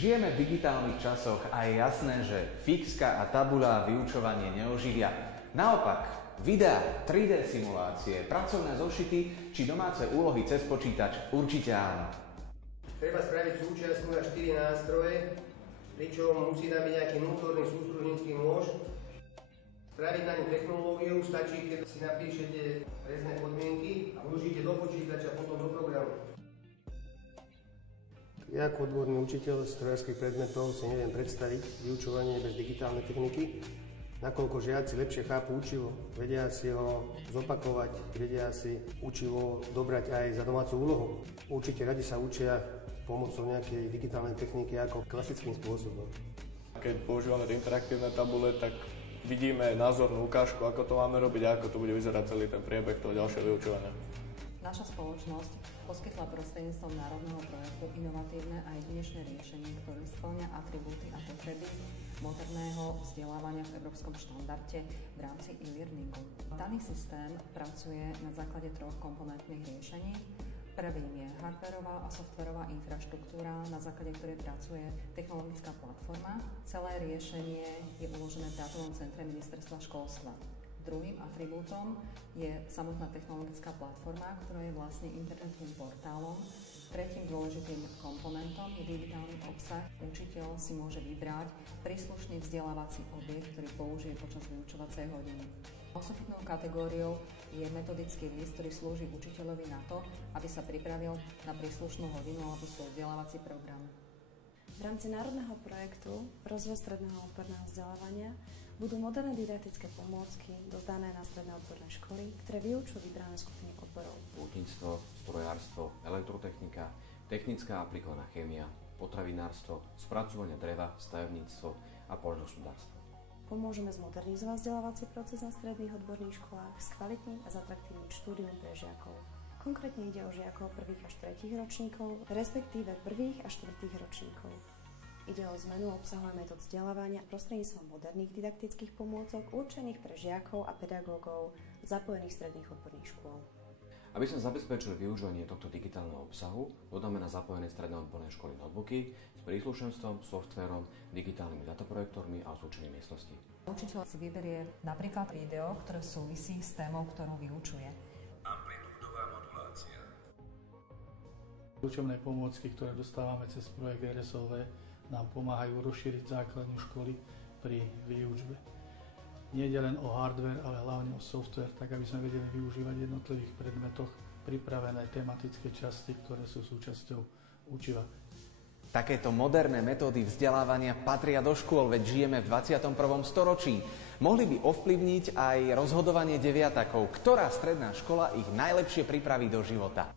Žijeme v digitálnych časoch a je jasné, že fixka a tabuľa vyučovanie neoživia. Naopak, videá, 3D simulácie, pracovné zošity či domáce úlohy cez počítač určite áno. Treba spraviť súčiastku na 4 nástroje, pričom musí tam byť nejaký vnútorný sústružnícky nôž. Spraviť na ňu technológiu stačí, keď si napíšete presné podmienky a vložíte do počítača potom do programu. Ja ako odborný učiteľ strojárskych predmetov si neviem predstaviť vyučovanie bez digitálnej techniky, nakoľko žiaci lepšie chápu učivo, vedia si ho zopakovať, vedia si učivo dobrať aj za domácu úlohu. Určite radi sa učia pomocou nejakej digitálnej techniky ako klasickým spôsobom. Keď používame interaktívne tabule, tak vidíme názornú ukážku, ako to máme robiť a ako to bude vyzerať celý ten priebeh toho ďalšieho vyučovania. Naša spoločnosť poskytla prostredníctvom národného projektu inovatívne a jedinečné riešenie, ktoré spĺňa atribúty a potreby moderného vzdelávania v európskom štandarde v rámci e-learningu. Daný systém pracuje na základe 3 komponentných riešení. Prvým je hardwarová a softwarová infraštruktúra, na základe ktorej pracuje technologická platforma. Celé riešenie je uložené v dátovom centre Ministerstva školstva. Druhým atribútom je samotná technologická platforma, ktorá je vlastne internetovým portálom. Tretím dôležitým komponentom je digitálny obsah. Učiteľ si môže vybrať príslušný vzdelávací objekt, ktorý použije počas vyučovacej hodiny. Osobitnou kategóriou je metodický list, ktorý slúži učiteľovi na to, aby sa pripravil na príslušnú hodinu alebo svoj vzdelávací program. V rámci národného projektu Rozvoj stredného odborného vzdelávania budú moderné didaktické pomôcky dodané na stredné odborné školy, ktoré vyučujú vybrané skupiny odborov. Pôtnictvo, strojárstvo, elektrotechnika, technická aplikovaná chémia, potravinárstvo, spracovanie dreva, stavebníctvo a poľnohospodárstvo. Pomôžeme zmodernizovať vzdelávací proces na stredných odborných školách, skvalitniť a zatraktívniť štúdium pre žiakov. Konkrétne ide o žiakov 1. až 3. ročníkov, respektíve 1. až 4. ročníkov. Ide o zmenu obsahu a metód vzdelávania prostredníctvom moderných didaktických pomôcok určených pre žiakov a pedagógov zapojených stredných odborných škôl. Aby sme zabezpečili využívanie tohto digitálneho obsahu, dodáme na zapojené stredné odborné školy notebooky s príslušenstvom, softvérom, digitálnymi dataprojektormi a osúčením miestnosti. Učiteľ si vyberie napríklad video, ktoré súvisí s témou, ktorú vyučuje. Amplitúdová modulácia. Učebné pomôcky, ktoré dostávame cez projekt RSOV, nám pomáhajú rozšíriť základnú školy pri výučbe. Nie je len o hardware, ale hlavne o software, tak aby sme vedeli využívať v jednotlivých predmetoch pripravené tematické časti, ktoré sú súčasťou učiva. Takéto moderné metódy vzdelávania patria do škôl, veď žijeme v 21. storočí. Mohli by ovplyvniť aj rozhodovanie deviatakov, ktorá stredná škola ich najlepšie pripraví do života.